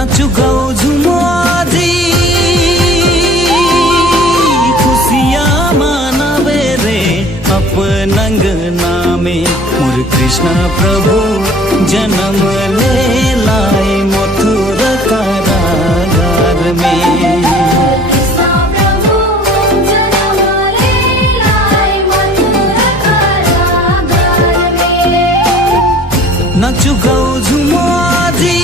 नाचु गाओ झुमो आजी खुशियाँ मनावे रे अपनंग नामे मोर कृष्ण प्रभु जन्म ले लाए मथुर कारागार में। नाचु गाओ झुमो आजी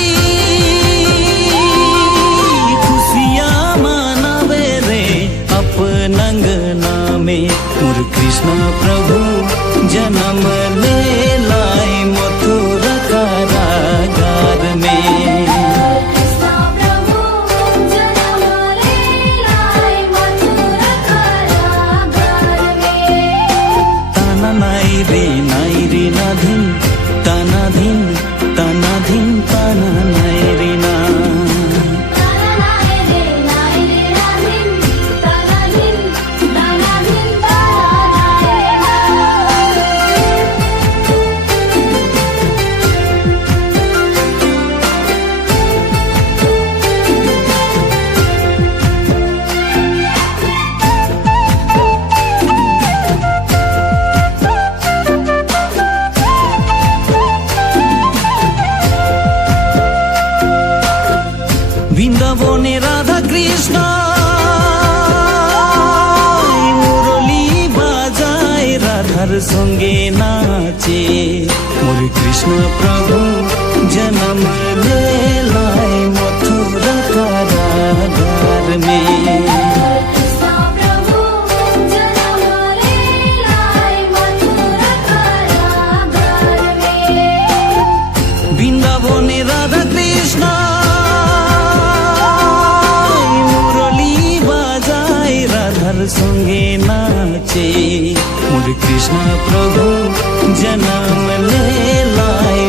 खुशियाँ मनावे रे अपनंग नामे मोर कृष्ण प्रभु जन्म ले लाए मथुर कारागार में। ताना नाई रे नाधिन ताना धिन ताना धिन ताना नाई रे ना। বৃন্দাবনে রাধা কৃষ্ণ মুরলী বাজায় রাধার সঙ্গে নাচে মোর কৃষ্ণ প্রভু জন্ম ले लाए मथुर कारागार में। বৃন্দাবনে রাধা কৃষ্ণ संगे नाचे मोर कृष्ण प्रभु जन्म ले लाए